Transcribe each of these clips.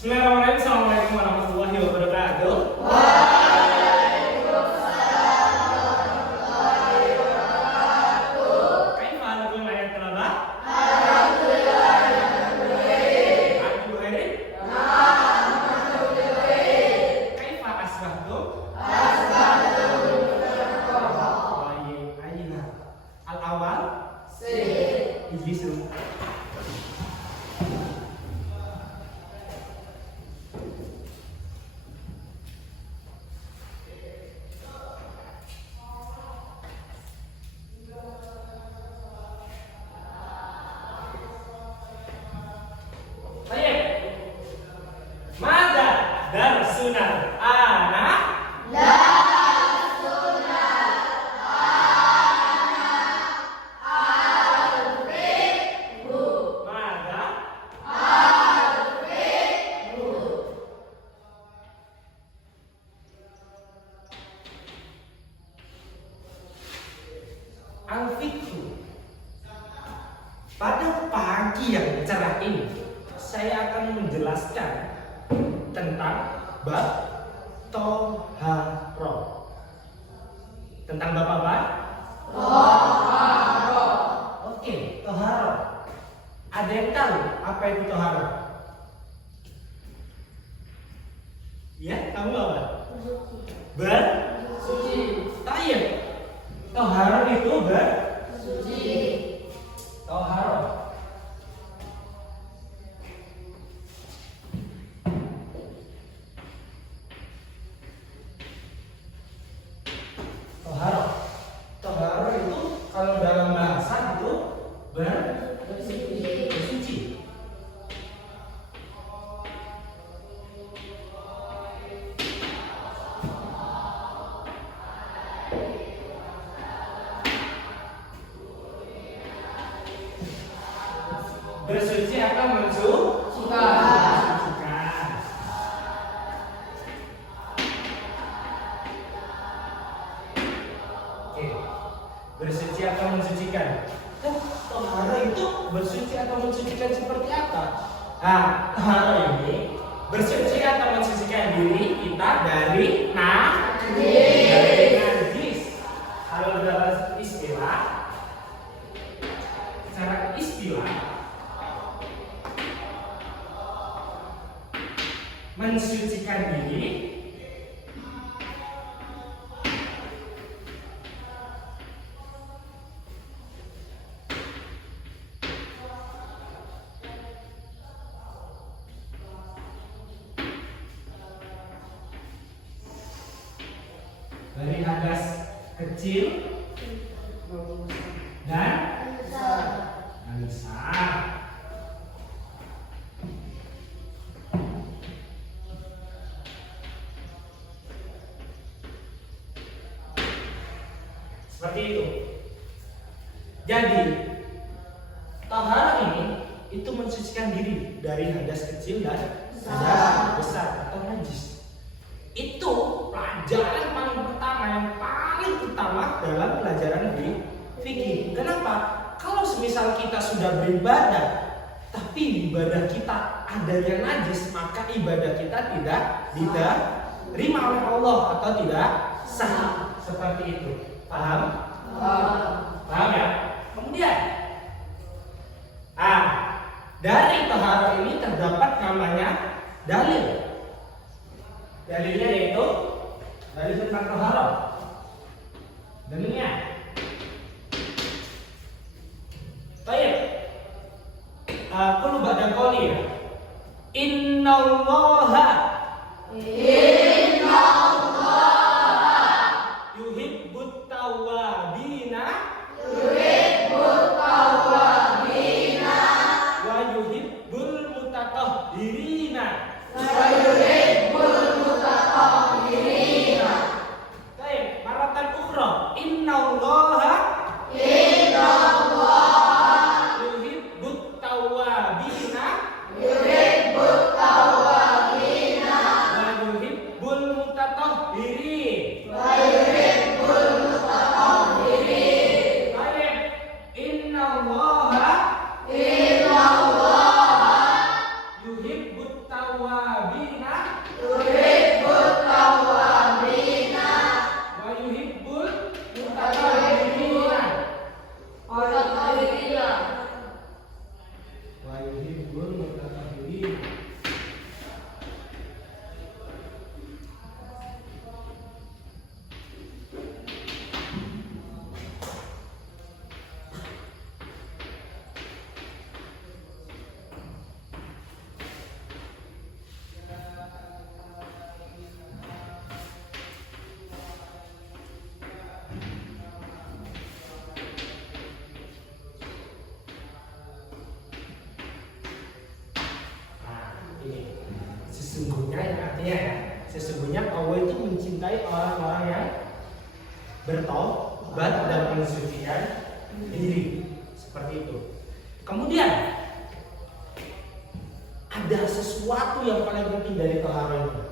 Bismillahirrahmanirrahim. Assalamualaikum warahmatullahi wabarakatuh. Kaifa halukum ayat kenapa? Antum khairin? Kaifa asbahtum? Baik, aina. Al-awal? Ijlisu. Mada darsunal ana mada al-fikhu. Pada pagi yang cerah ini saya akan menjelaskan tentang bab toharo. Tentang bab apa? Toharo. Oke, toharo. Ada yang tahu apa itu toharo? Ya, kamu apa? Bersuci. Tayyib. Toharo itu bersuci. Toharo. Toharo itu kalau dalam bahasa itu bersuci. Bersuci atau mensucikan. Bersuci atau mensucikan. Toharo itu bersuci atau mensucikan seperti apa? Nah, toharo ini bersuci atau mensucikan diri kita dari najis. Kalau dalam istilah, secara istilah, mensucikan diri dari hadas kecil dan besar. Seperti itu. Jadi, toharo ini itu mensucikan diri dari hadas kecil dan hadas besar atau najis. Itu pelajaran paling pertama yang paling utama dalam pelajaran di fikih. Kenapa? Kalau semisal kita sudah beribadah tapi ibadah kita adanya najis, maka ibadah kita tidak diterima oleh Allah atau tidak sah. Seperti itu. Paham? Paham ya? Kemudian dari toharo ini terdapat namanya dalil. Dalilnya yaitu dalil tentang toharo. Dalilnya, baik. Qul ba'da qawli. Innallaha yuhibbut tawwabina wa yuhibbul mutatahhirina. Baik, maratan ukhra. Innallaha yuhibbut tawwabina wa yuhibbul Wayuhibul mutatahhirin. Sesungguhnya yang artinya ya, sesungguhnya Allah itu mencintai orang-orang yang bertaubat dan mensucikan diri, seperti itu. Kemudian ada sesuatu yang paling penting dari tohara ini.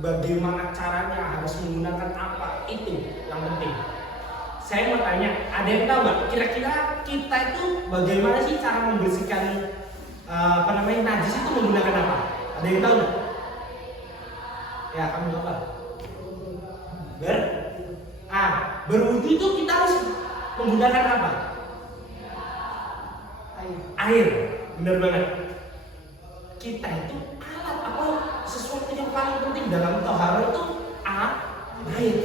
Bagaimana caranya, harus menggunakan apa, itu yang penting. Saya mau tanya, ada yang tahu nggak? Kira-kira kita itu bagaimana sih cara membersihkan najis itu menggunakan apa? Ada yang tahu nggak? Ya, kamu apa? Berwudu itu kita harus menggunakan apa? Air. Benar banget. Kita itu alat apa? Sesuatu yang paling penting dalam tohara itu air.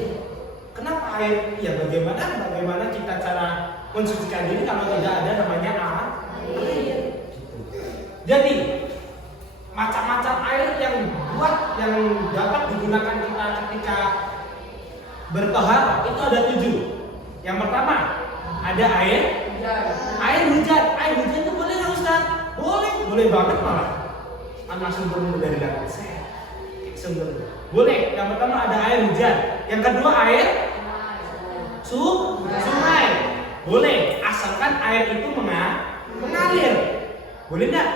Kenapa air? Ya bagaimana kita cara mensucikan diri kalau tidak ada namanya air. Jadi macam-macam air yang dapat digunakan kita ketika bertohara itu ada 7. Yang pertama ada air hujan. Air hujan itu boleh nggak Ustaz? Boleh banget malah. Langsung turun dari dalam sumber. Boleh. Yang pertama ada air hujan. Yang kedua air sungai. Boleh, asalkan air itu mengalir. Boleh nggak?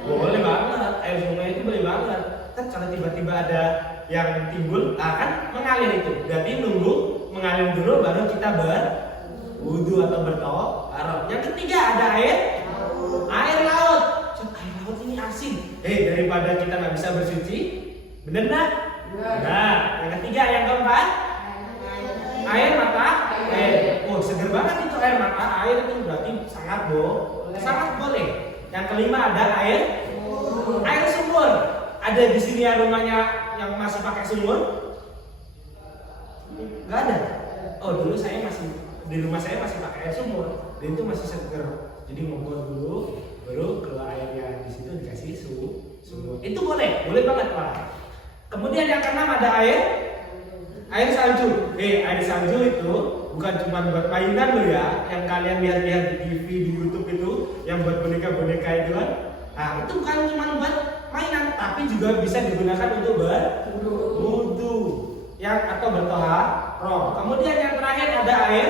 Boleh banget. Air sungai itu boleh banget. Kan kalau tiba-tiba ada yang timbul, kan mengalir itu. Berarti nunggu mengalir dulu baru kita berwudu atau bertohara. Yang ketiga ada air laut. Air laut ini asin. Daripada kita nggak bisa bersuci, bener nggak? Nah, yang ketiga, yang keempat air mata air. Seger banget itu air mata air itu berarti sangat boleh. Yang kelima ada air sumur. Ada di sini ya rumahnya yang masih pakai sumur? Nggak ada. Dulu di rumah saya masih pakai air sumur dan itu masih seger. Jadi ngobrol dulu, baru keluar airnya. Di situ dikasih sumur. Itu boleh banget Pak. Kemudian yang keenam ada air salju. Air salju itu bukan cuma buat mainan loh ya, yang kalian lihat-lihat di TV, di YouTube itu, yang buat boneka-boneka itu kan. Nah, itu bukan cuma buat mainan, tapi juga bisa digunakan untuk berwudu, atau bertohara. Kemudian yang terakhir ada air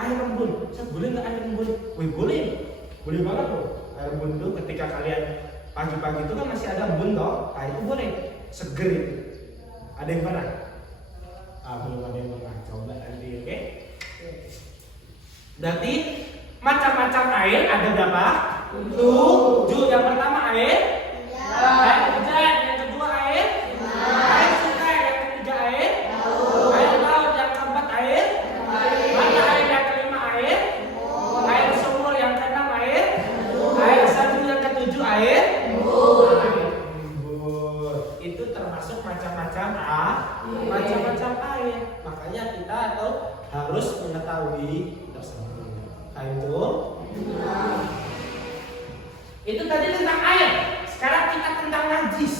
embun. Boleh nggak air embun? Boleh banget loh. Air embun itu ketika kalian pagi-pagi itu kan masih ada embun toh. Nah, itu boleh. Seger itu. Ada yang pernah? Belum ada yang pernah. Coba nanti, oke? Berarti macam-macam air ada berapa? 7. Yang pertama air hujan. Yang kedua air sungai. Yang ketiga air laut. Yang keempat air mata air. Yang kelima air sumur. Yang keenam air salju. Yang ketujuh air itu termasuk macam-macam air. Makanya kita harus mengetahui tersebut. Itu tadi tentang air. Sekarang kita tentang najis.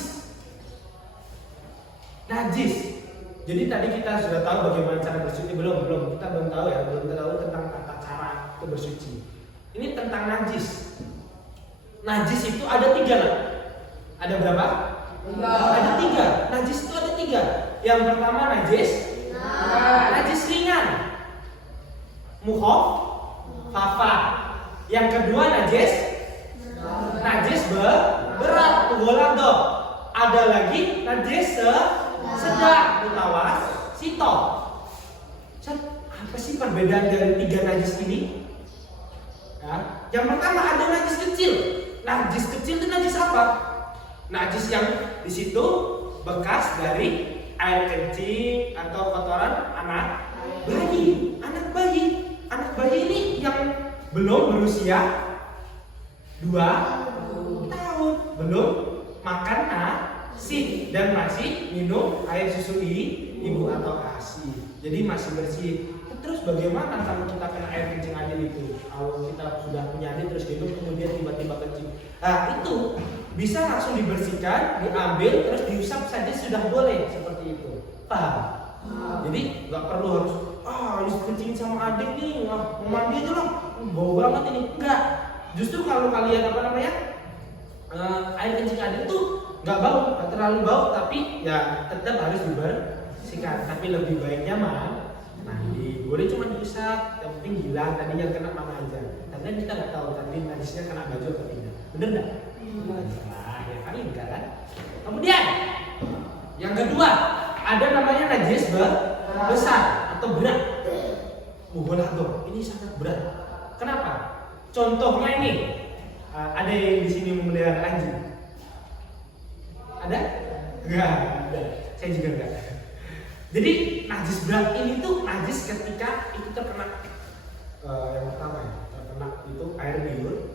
Jadi tadi kita sudah tahu bagaimana cara bersuci. Belum. Kita belum tahu ya. Belum tahu tentang tata cara itu bersuci. Ini tentang najis. Najis itu ada 3 lah. Ada berapa? Ada 3. Najis itu ada 3. Yang pertama najis ringan, mukhafafah. Yang kedua najis berat, mughalladhah. Ada lagi najis sedang, mutawassithah. Apa sih perbedaan dari 3 najis ini? Yang pertama ada najis kecil. Najis kecil itu najis apa? Najis yang di situ bekas dari air kencing atau kotoran anak bayi. Anak bayi ini yang belum berusia 2 tahun, belum makan nasi dan masih minum air susu ibu atau ASI. Jadi masih bersih. Terus bagaimana kalau kita kena air kencing adil itu? Kalau kita sudah punya adil terus minum kemudian tiba-tiba kencing. Nah itu bisa langsung dibersihkan, diambil terus diusap saja sudah boleh seperti itu. Paham? Jadi nggak perlu harus kencing sama adik nih, mau mandi aja lah, bau banget ini. Enggak. Justru kalau kalian air kencing adik itu nggak bau, nggak terlalu bau, tapi ya tetap harus dibersihkan. Tapi lebih baiknya mandi. Boleh cuma diusap, yang penting hilang tadi yang kena mana aja. Karena kita nggak tahu tadi najisnya kena baju atau tidak. Bener nggak? Nah, ya kali enggak kan? Kemudian yang kedua ada namanya najis besar atau berat. Berat dong, ini sangat berat. Kenapa? Contohnya ini, ada yang di sini memelihara anjing. Ada? Enggak ada. Saya juga enggak. Jadi najis berat ini tuh najis ketika itu terkena yang pertama ya, terkena itu air liur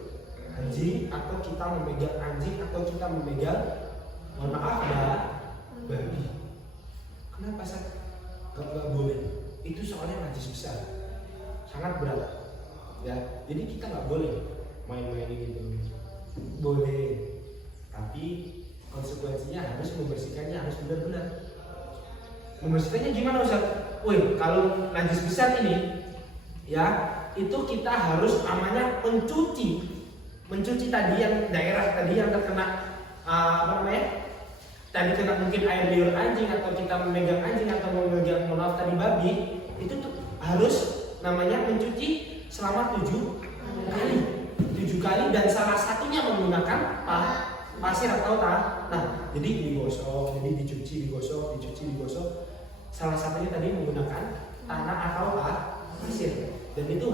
anjing, atau kita memegang anjing, atau kita memegang mohon maaf babi. Kenapa nggak boleh? Itu soalnya najis besar, sangat berat ya. Jadi kita nggak boleh main-main gitu. Boleh, tapi konsekuensinya harus membersihkannya, harus benar-benar. Membersihkannya gimana Ustaz? Wih, kalau najis besar ini ya, itu kita harus namanya mencuci tadi yang daerah tadi yang terkena tadi kena mungkin air liur anjing, atau kita memegang anjing, atau memegang tadi babi, itu tuh harus namanya mencuci selama 7 kali, dan salah satunya menggunakan pasir atau tanah. Jadi digosok, jadi dicuci, digosok. Salah satunya tadi menggunakan tanah atau pasir, dan itu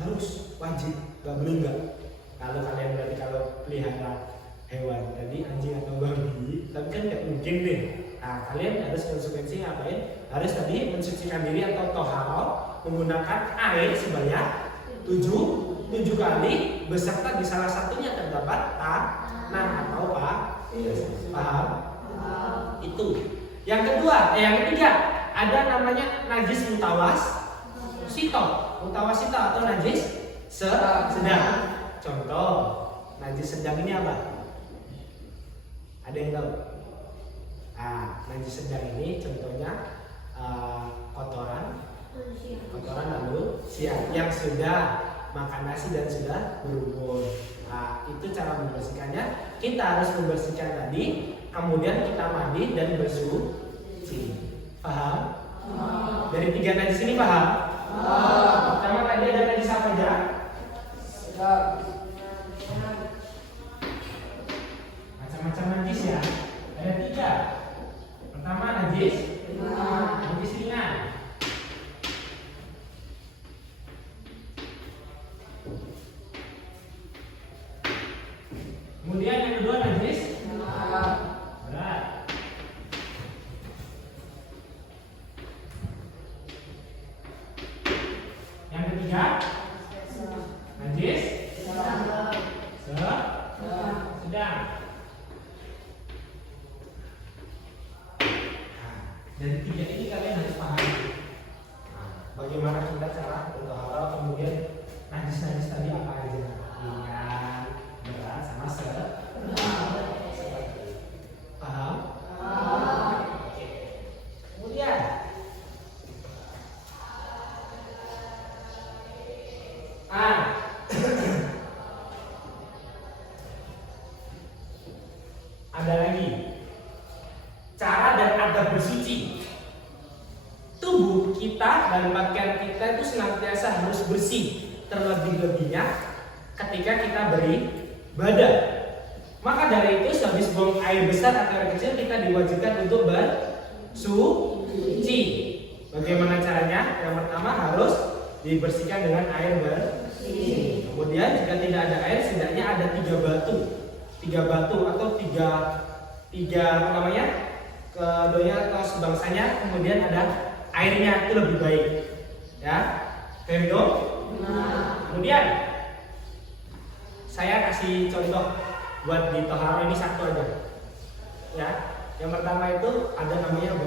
harus wajib, nggak boleh enggak. Kalau kalian berarti kalau pelihara hewan tadi anjing atau babi, tapi kan nggak mungkin deh. Nah kalian harus konsekuensinya ngapain? Harus tadi mensucikan diri atau toharoh menggunakan air sebanyak 7 kali, beserta di salah satunya terdapat tanah atau paham? Itu. Yang ketiga ada namanya najis mutawasito atau najis sedang. Contoh najis sedang ini apa? Ada yang tahu? Najis sedang ini contohnya kotoran manusia yang sudah makan nasi dan sudah berumur. Itu cara membersihkannya. Kita harus membersihkan tadi, kemudian kita mandi dan bersuci. Paham? Dari 3 najis ini paham? Pertama tadi ada najis apa aja? Macam-macam najis ya. Ada 3. Pertama najis ringan. Kemudian yang kedua najis berat. Yang ketiga najis sedang. Dari 3 ini kalian harus pahami. Bagaimana kita cara bertoharoh, kemudian najis tadi apa aja? Ringan, berat, sama sedang. Paham? Oke. Kemudian ada lagi cara dan adab bersuci. Tubuh kita dan pakaian kita itu senantiasa harus bersih, terlebih-lebihnya ketika kita beribadah. Maka dari itu sehabis buang air besar atau air kecil, kita diwajibkan untuk bersuci. Bagaimana caranya? Yang pertama harus dibersihkan dengan air bersih. Kemudian jika tidak ada air, setidaknya ada 3 batu atau tiga apa namanya, keduanya atau sebangsanya, kemudian ada airnya, itu lebih baik ya. Paham? kemudian saya kasih contoh buat di toharo ini satu aja. Ya, yang pertama itu ada namanya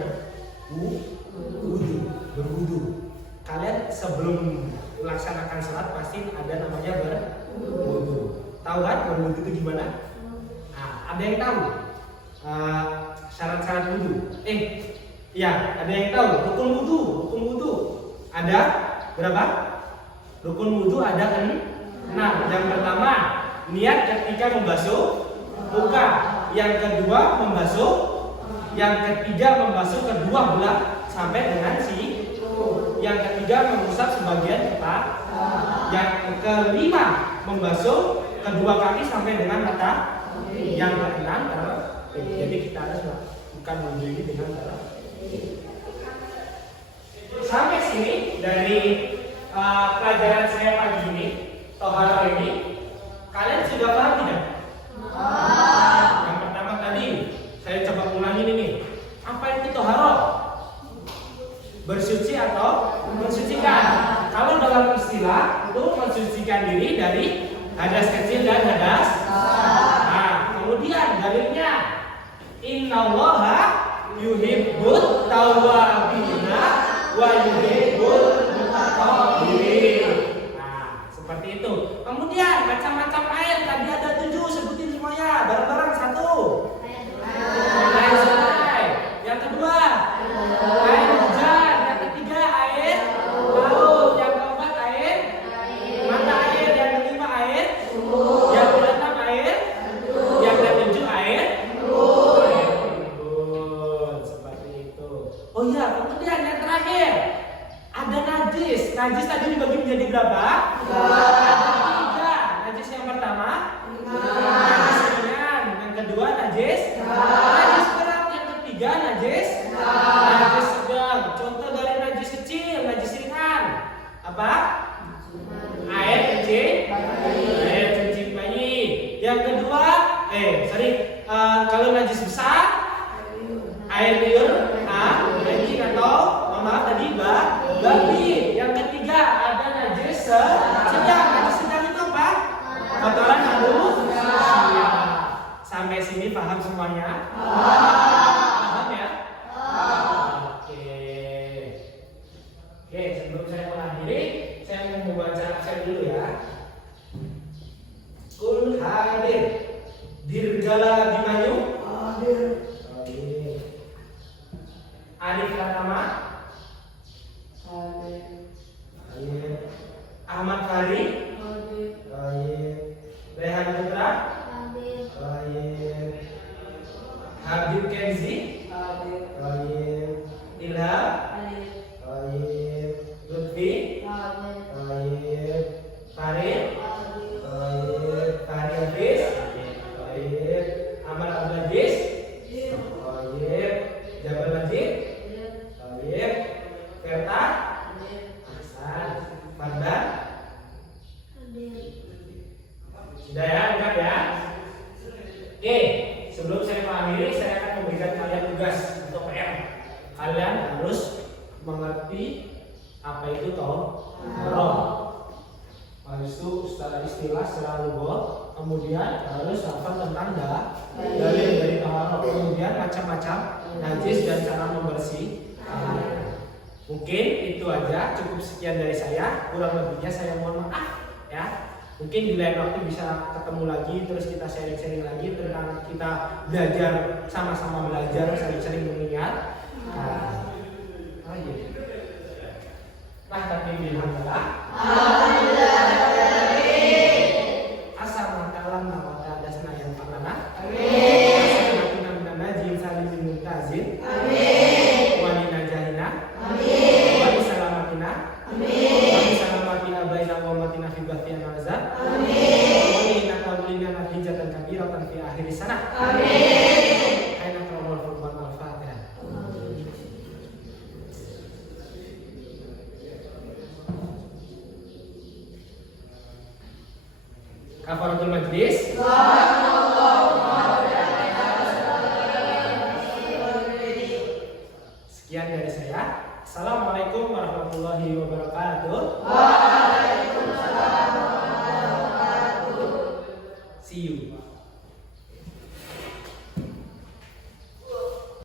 berwudu. Kalian sebelum melaksanakan sholat pasti ada namanya berwudu. Tahu kan berwudu itu gimana? Nah, ada yang tahu syarat-syarat wudu? Iya, ada yang tahu rukun wudu. Ada berapa? Rukun wudu ada 6. Yang pertama, niat ketika membasuh muka. Yang kedua, membasuh. Yang ketiga, membasuh kedua belah sampai dengan siku. Yang ketiga, mengusap sebagian kepala. Yang kelima, membasuh kedua kaki sampai dengan mata. Yang keenam, jadi kita harus melakukan wudu ini dengan cara. Sampai sini dari pelajaran saya pagi ini, toharo ini, kalian sudah paham tidak? Yang pertama tadi saya coba ulangin ini. Apa itu toharo? Bersuci atau mensucikan? Kalau dalam istilah itu mensucikan diri dari hadas kecil dan hadas. Nah, kemudian dalilnya innallaha yuhibbut tawwabina wa yuhibbul mutatahhirin. Nah, seperti itu. Kemudian macam-macam air tadi ada 7, sebutin semuanya bareng-bareng. 1. Air sungai. Yang kedua, air hujan. Yang ketiga, air laut. Yang keempat, air mata air. Yang kelima, air sumur. Yang keenam, air. Yang ketujuh, air seperti itu. Oh iya, kemudian yang terakhir ada najis. Najis tadi dibagi menjadi berapa? 3. Najis yang pertama, najis ringan. Yang kedua, najis berat. Yang ketiga, najis sedang. Contoh dari najis kecil, najis ringan. Apa? Air kencing bayi. Yang kedua, kalau najis besar, air liur, anjing atau maaf tadi babi. Yang ketiga ada najis sedang. Najis sedang itu apa? Kotoran manusia. Sampai sini paham semuanya? Paham ya? Oke, sebelum saya mengakhiri, saya mau membaca absen dulu ya. Kul hadir. Dirgala Bimayu hadir. Arif Pratama hadir. Ahmad Fahri hadir. Rehan Putra hadir. Habib Kenzi hadir. Ilham hadir. Lutfi hadir. Farid hadir. Fahri Hafiz hadir. Ahmad Abdul Aziz hadir. Jabal Majid hadir. Verta Hasan. Fardan sudah ya, lengkap ya. Oke, sebelum saya mengakhiri, saya akan memberikan kalian tugas untuk PR. Kalian harus mengerti apa itu toharo. Habis itu istilah secara lugas, kemudian harus hafal tentang dalil dari toharo, kemudian macam-macam najis dan cara membersihkan. Mungkin itu aja, cukup sekian dari saya. Kurang lebihnya saya mohon maaf ya. Mungkin di lain waktu bisa ketemu lagi, terus kita sharing-sharing lagi tentang kita belajar, sama-sama belajar, sering-sering mengingat. Nah, tapi bilhamdulillah. Asal makalam mawata dasna yang panana. Amin. Asal minan najin salim muntazin. Amin. Wa minajahina. Amin. Wa bisalamatina. Amin. Wa bisalamatina baina qawmatina fi bahtiana azab. Amin. Wa innaka lina nafijatan kabiratan fi akhir sana. Amin. Aina qawmul furqan al-Fatihah. Kafaratul majlis. Sekian dari saya. Assalamualaikum warahmatullahi wabarakatuh. Waalaikumsalam. See you.